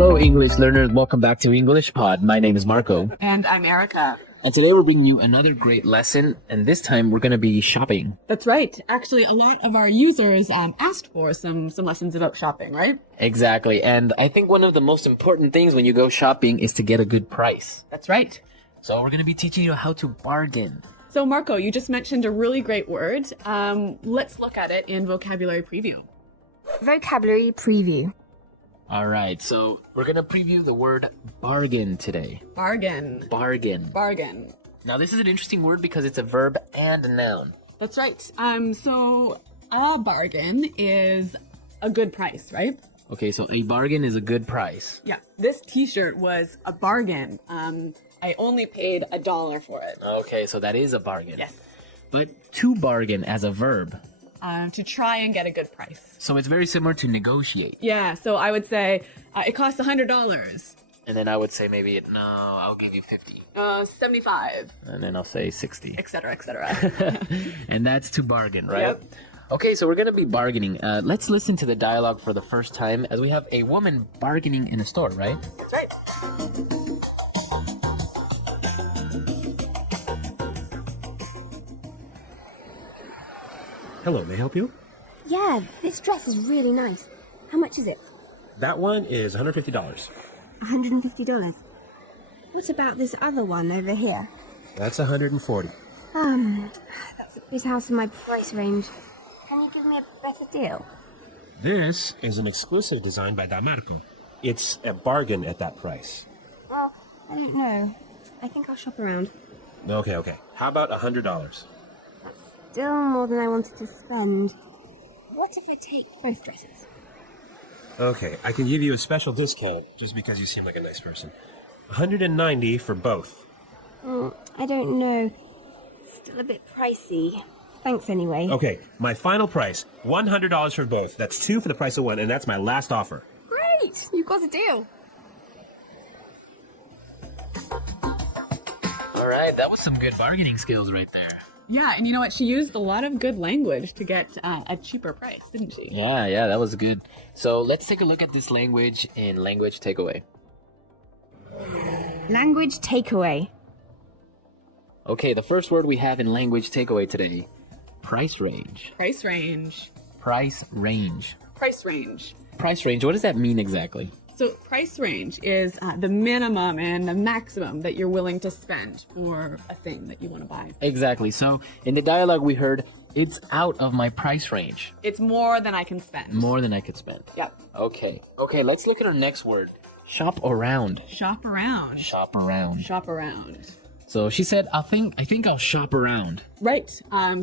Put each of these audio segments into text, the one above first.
Hello, English learners. Welcome back to English Pod. My name is Marco. And I'm Erica. And today we're bringing you another great lesson. And this time we're going to be shopping. That's right. Actually, a lot of our users asked for some lessons about shopping, right? Exactly. And I think one of the most important things when you go shopping is to get a good price. That's right. So we're going to be teaching you how to bargain. So Marco, you just mentioned a really great word. Let's look at it in vocabulary preview. Vocabulary preview. All right. So we're going to preview the word bargain today. Bargain. Bargain. Bargain. Now, this is an interesting word because it's a verb and a noun. That's right. So a bargain is a good price, right? Okay, so a bargain is a good price. Yeah. This t-shirt was a bargain. I only paid $1 for it. Okay, so that is a bargain. Yes. But to bargain as a verb. To try and get a good price. So it's very similar to negotiate. Yeah, so I would say it costs $100. And then I would say maybe, no, I'll give you 50. 75. And then I'll say 60. Etc., etc. And that's to bargain, right? Yep. Okay, so we're going to be bargaining. Let's listen to the dialogue for the first time as we have a woman bargaining in a store, right? That's right. Hello, may I help you? Yeah, this dress is really nice. How much is it? That one is $150. $150. What about this other one over here? That's $140. That's a bit out of my price range. Can you give me a better deal? This is an exclusive design by Damarco. It's a bargain at that price. Well, I don't know. I think I'll shop around. Okay. How about $100? Still more than I wanted to spend. What if I take both dresses? Okay, I can give you a special discount just because you seem like a nice person. $190 for both. I don't know. Still a bit pricey. Thanks anyway. Okay, my final price, $100 for both. That's two for the price of one, and that's my last offer. Great! You've got a deal. All right, that was some good bargaining skills right there. Yeah, and you know what? She used a lot of good language to get a cheaper price, didn't she? Yeah, that was good. So let's take a look at this language in language takeaway. Language takeaway. Okay, the first word we have in language takeaway today, price range. Price range. Price range. Price range. Price range, what does that mean exactly? So price range is the minimum and the maximum that you're willing to spend for a thing that you want to buy. Exactly. So in the dialogue we heard, it's out of my price range. It's more than I can spend. More than I could spend. Yep. Okay, let's look at our next word. Shop around. Shop around. Shop around. Shop around. So she said, I think I'll shop around. Right.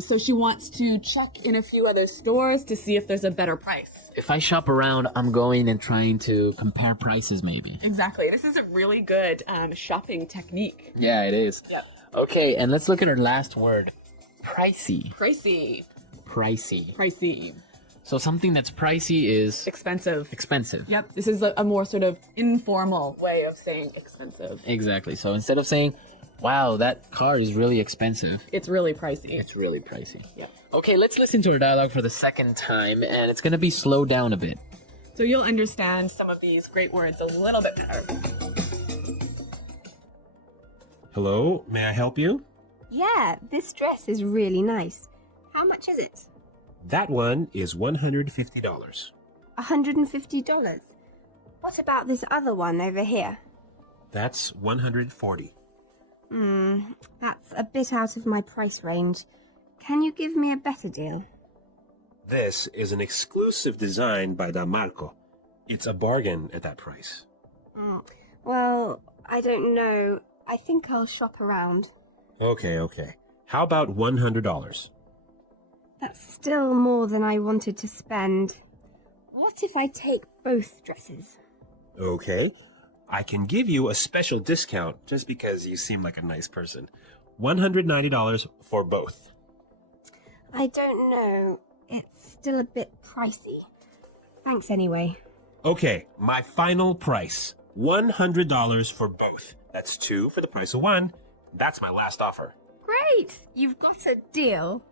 So she wants to check in a few other stores to see if there's a better price. If I shop around, I'm going and trying to compare prices maybe. Exactly. This is a really good shopping technique. Yeah, it is. Yep. Okay, and let's look at our last word. Pricey. Pricey. Pricey. Pricey. So something that's pricey is Expensive. expensive. Yep. This is a more sort of informal way of saying expensive. Exactly. So instead of saying, wow, that car is really expensive, It's really pricey. it's really pricey. Yep. Okay, let's listen to our dialogue for the second time, and it's going to be slowed down a bit. So you'll understand some of these great words a little bit better. Hello, may I help you? Yeah, this dress is really nice. How much is it? That one is $150. $150. What about this other one over here? That's $140. That's a bit out of my price range. Can you give me a better deal? This is an exclusive design by Damarco. It's a bargain at that price. Well, I don't know. I think I'll shop around. Okay. How about $100? That's still more than I wanted to spend. What if I take both dresses? Okay. I can give you a special discount just because you seem like a nice person. $190 for both. I don't know. It's still a bit pricey. Thanks anyway. Okay, my final price. $100 for both. That's two for the price of one. That's my last offer. Great! You've got a deal.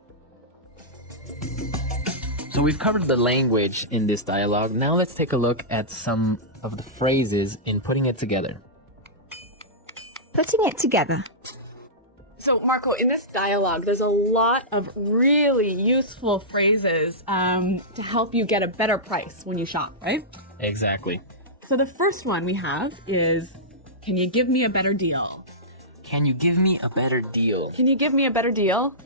So we've covered the language in this dialogue. Now let's take a look at some of the phrases in putting it together. Putting it together. So, Marco, in this dialogue, there's a lot of really useful phrases to help you get a better price when you shop, right? Exactly. So the first one we have is, can you give me a better deal? Can you give me a better deal? Can you give me a better deal?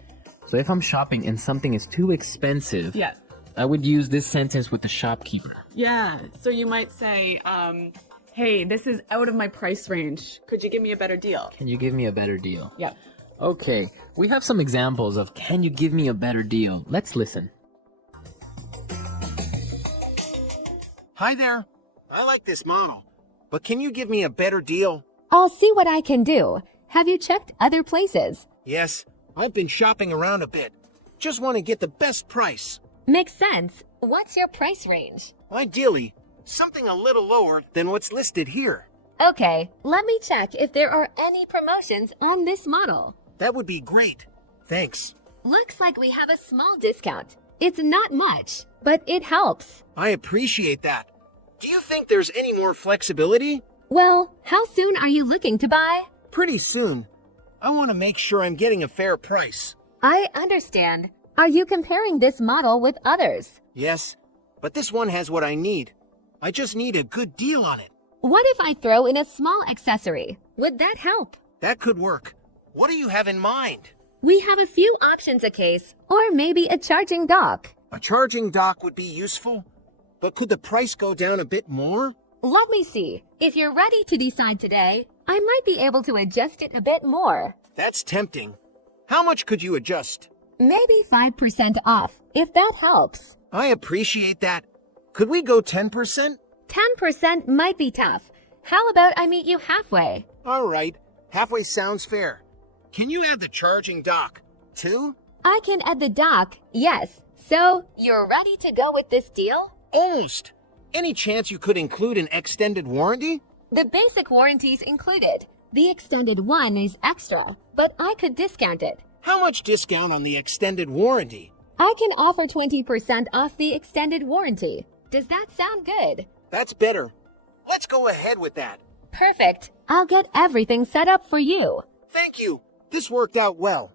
So if I'm shopping and something is too expensive, Yeah. I would use this sentence with the shopkeeper. Yeah. So you might say, hey, this is out of my price range. Could you give me a better deal? Can you give me a better deal? Yeah. Okay, we have some examples of can you give me a better deal? Let's listen. Hi there. I like this model, but can you give me a better deal? I'll see what I can do. Have you checked other places? Yes, I've been shopping around a bit. Just want to get the best price. Makes sense. What's your price range? Ideally, something a little lower than what's listed here. Okay, let me check if there are any promotions on this model. That would be great. Thanks. Looks like we have a small discount. It's not much, but it helps. I appreciate that. Do you think there's any more flexibility? Well, how soon are you looking to buy? Pretty soon. I want to make sure I'm getting a fair price. I understand. Are you comparing this model with others? Yes, but this one has what I need. I just need a good deal on it. What if I throw in a small accessory? Would that help? That could work. What do you have in mind? We have a few options a case, or maybe a charging dock. A charging dock would be useful, but could the price go down a bit more? Let me see. If you're ready to decide today, I might be able to adjust it a bit more. That's tempting. How much could you adjust? Maybe 5% off, if that helps. I appreciate that. Could we go 10%? 10% might be tough. How about I meet you halfway? All right. Halfway sounds fair. Can you add the charging dock, too? I can add the dock, yes. So, you're ready to go with this deal? Almost. Any chance you could include an extended warranty? The basic warranty's included. The extended one is extra, but I could discount it. How much discount on the extended warranty? I can offer 20% off the extended warranty. Does that sound good? That's better. Let's go ahead with that. Perfect. I'll get everything set up for you. Thank you. This worked out well.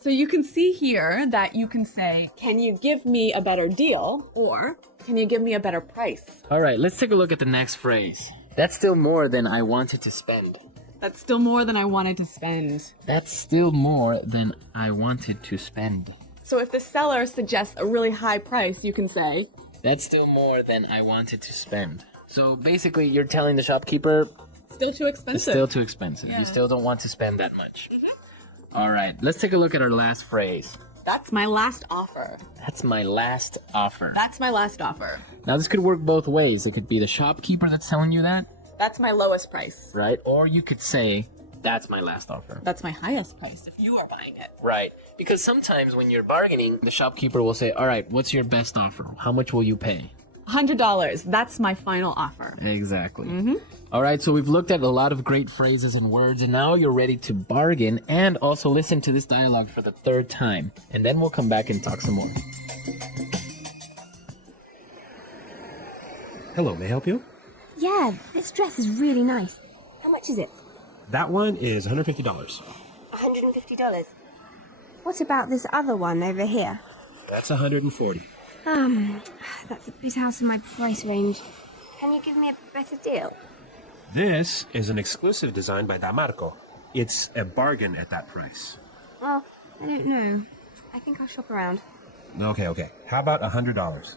So you can see here that you can say, can you give me a better deal? Or, can you give me a better price? All right, let's take a look at the next phrase. That's still more than I wanted to spend. That's still more than I wanted to spend. That's still more than I wanted to spend. So if the seller suggests a really high price, you can say, That's still more than I wanted to spend. So basically, you're telling the shopkeeper, still too it's expensive. still too expensive. Yeah. You still don't want to spend that much. All right, let's take a look at our last phrase. That's my last offer. That's my last offer. That's my last offer. Now, this could work both ways. It could be the shopkeeper that's telling you that, That's my lowest price. right? Or you could say, that's my last offer. That's my highest price if you are buying it. Right. Because sometimes when you're bargaining, the shopkeeper will say, all right, what's your best offer? How much will you pay? $100. That's my final offer. Exactly. All right, so we've looked at a lot of great phrases and words, and now you're ready to bargain and also listen to this dialogue for the third time. And then we'll come back and talk some more. Hello, may I help you? Yeah, this dress is really nice. How much is it? That one is $150. $150. What about this other one over here? That's $140. That's a bit out of my price range. Can you give me a better deal? This is an exclusive design by Damarco. It's a bargain at that price. Well, I don't know. I think I'll shop around. Okay. How about $100?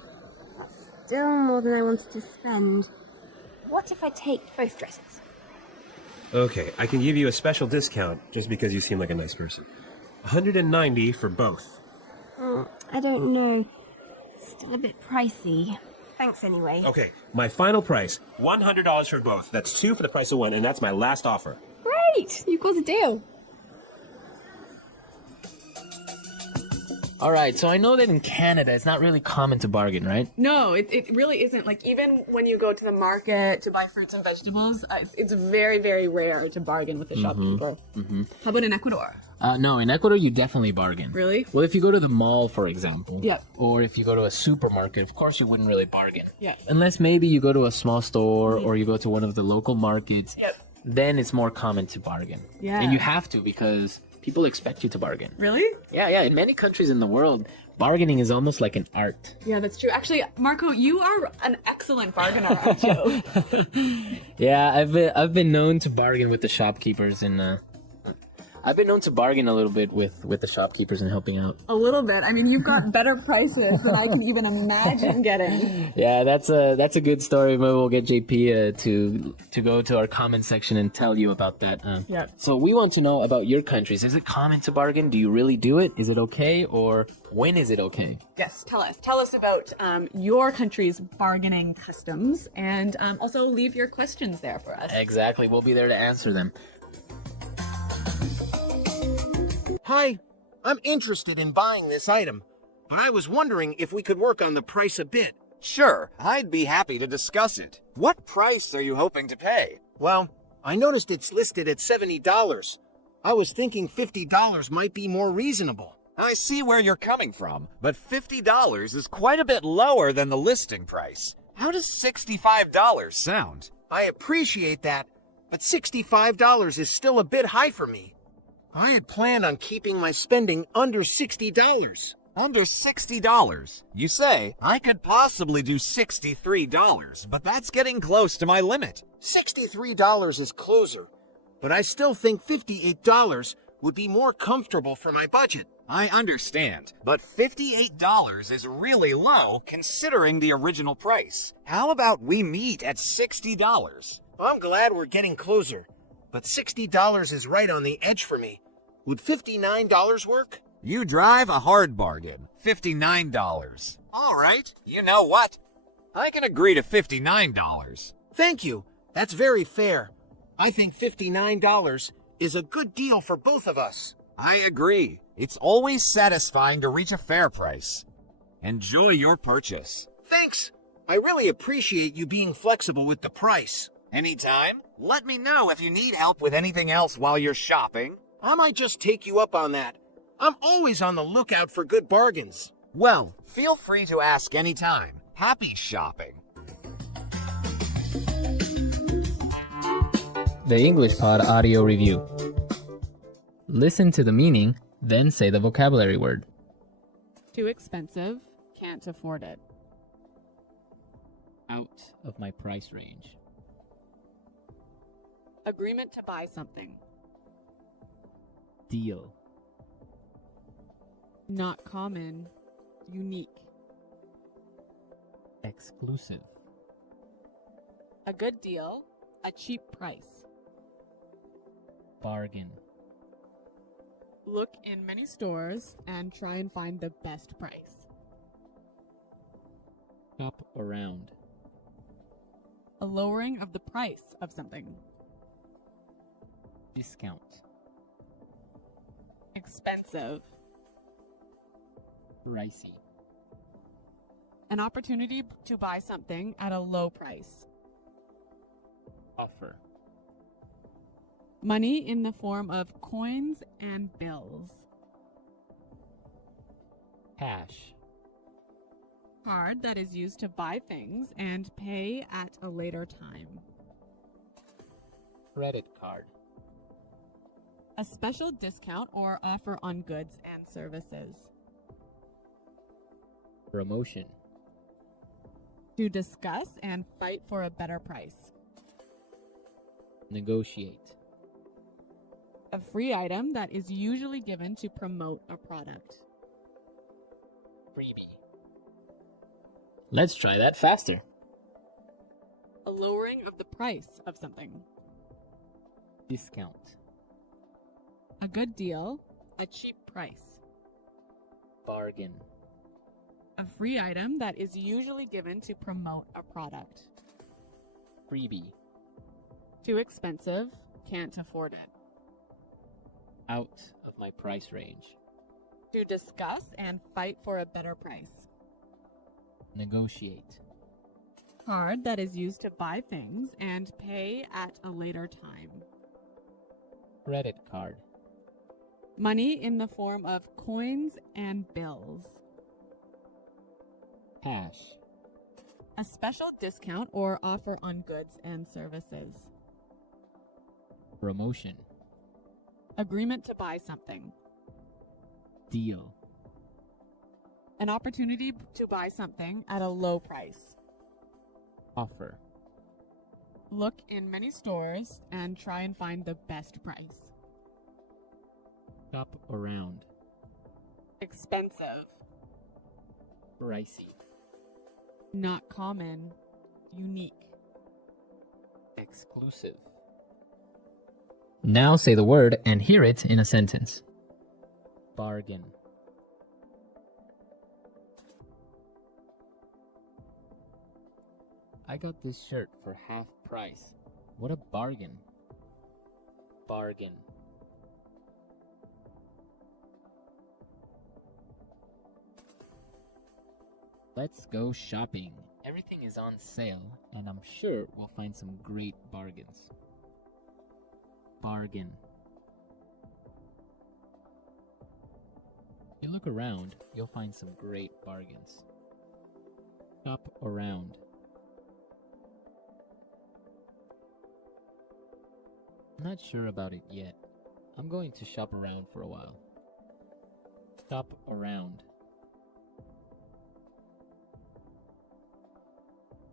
Still more than I wanted to spend. What if I take both dresses? Okay, I can give you a special discount just because you seem like a nice person. $190 for both. I don't know. Still a bit pricey. Thanks anyway. Okay, my final price, $100 for both. That's two for the price of one, and that's my last offer. Great! You've got a deal. All right, so I know that in Canada, it's not really common to bargain, right? No, it really isn't. Like, even when you go to the market to buy fruits and vegetables, it's very, very rare to bargain with a shopkeeper. How about in Ecuador? No, in Ecuador, you definitely bargain. Really? Well, if you go to the mall, for example, Yep. or if you go to a supermarket, of course you wouldn't really bargain. Yeah. Unless maybe you go to a small store or you go to one of the local markets, Yep. then it's more common to bargain. Yeah. And you have to because people expect you to bargain. Really? Yeah. In many countries in the world, bargaining is almost like an art. Yeah, that's true. Actually, Marco, you are an excellent bargainer, aren't you? Yeah, I've been known to bargain with the shopkeepers and I've been known to bargain a little bit with the shopkeepers and helping out. A little bit. I mean, you've got better prices than I can even imagine getting. Yeah, that's a good story. Maybe we'll get JP to go to our comment section and tell you about that. Yeah. So we want to know about your countries. Is it common to bargain? Do you really do it? Is it okay? Or when is it okay? Yes, tell us. Tell us about your country's bargaining customs, and also leave your questions there for us. Exactly. We'll be there to answer them. Hi, I'm interested in buying this item, but I was wondering if we could work on the price a bit. Sure, I'd be happy to discuss it. What price are you hoping to pay? Well, I noticed it's listed at $70. I was thinking $50 might be more reasonable. I see where you're coming from, but $50 is quite a bit lower than the listing price. How does $65 sound? I appreciate that, but $65 is still a bit high for me. I had planned on keeping my spending under $60. Under $60? You say, I could possibly do $63, but that's getting close to my limit. $63 is closer, but I still think $58 would be more comfortable for my budget. I understand, but $58 is really low considering the original price. How about we meet at $60? I'm glad we're getting closer, but $60 is right on the edge for me. Would $59 work? You drive a hard bargain. $59. All right, you know what? I can agree to $59. Thank you. That's very fair. I think $59 is a good deal for both of us. I agree. It's always satisfying to reach a fair price. Enjoy your purchase. Thanks. I really appreciate you being flexible with the price. Anytime. Let me know if you need help with anything else while you're shopping. I might just take you up on that. I'm always on the lookout for good bargains. Well, feel free to ask anytime. Happy shopping. The English Pod Audio Review. Listen to the meaning, then say the vocabulary word. Too expensive, can't afford it. Out of my price range. Agreement to buy something. Deal. Not common, unique. Exclusive. A good deal, a cheap price. Bargain. Look in many stores and try and find the best price. Shop around. A lowering of the price of something. Discount. Expensive. Pricey. An opportunity to buy something at a low price. Offer. Money in the form of coins and bills. Cash. Card that is used to buy things and pay at a later time. Credit card. A special discount or offer on goods and services. Promotion. To discuss and fight for a better price. Negotiate. A free item that is usually given to promote a product. Freebie. Let's try that faster. A lowering of the price of something. Discount. A good deal, a cheap price. Bargain. A free item that is usually given to promote a product. Freebie. Too expensive, can't afford it. Out of my price range. To discuss and fight for a better price. Negotiate. Card that is used to buy things and pay at a later time. Credit card. Money in the form of coins and bills. Cash. A special discount or offer on goods and services. Promotion. Agreement to buy something. Deal. An opportunity to buy something at a low price. Offer. Look in many stores and try and find the best price. Shop around. Expensive. Pricey. Not common. Unique. Exclusive. Now say the word and hear it in a sentence. Bargain. I got this shirt for half price. What a bargain. Bargain. Let's go shopping. Everything is on sale, and I'm sure we'll find some great bargains. Bargain. If you look around, you'll find some great bargains. Shop around. I'm not sure about it yet. I'm going to shop around for a while. Shop around.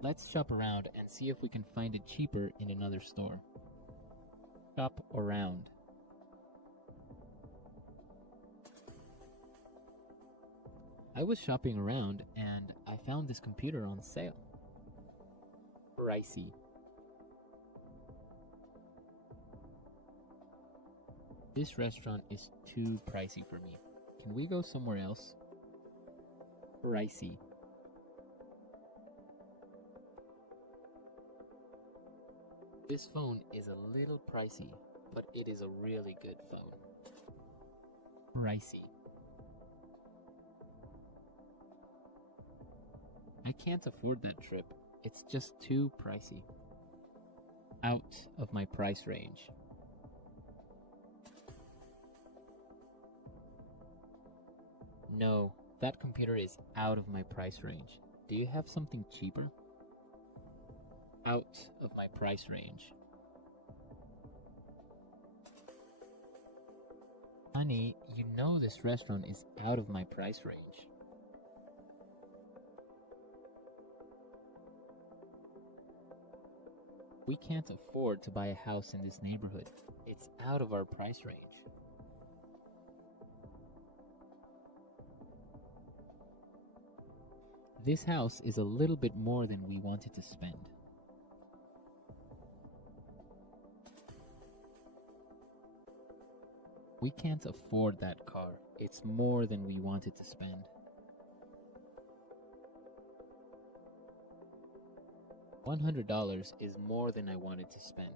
Let's shop around and see if we can find it cheaper in another store. Shop around. I was shopping around and I found this computer on sale. Pricey. This restaurant is too pricey for me. Can we go somewhere else? Pricey. This phone is a little pricey, but it is a really good phone. Pricey. I can't afford that trip. It's just too pricey. Out of my price range. No, that computer is out of my price range. Do you have something cheaper? Out of my price range. Honey, you know this restaurant is out of my price range. We can't afford to buy a house in this neighborhood. It's out of our price range. This house is a little bit more than we wanted to spend. We can't afford that car. It's more than we wanted to spend. $100 is more than I wanted to spend.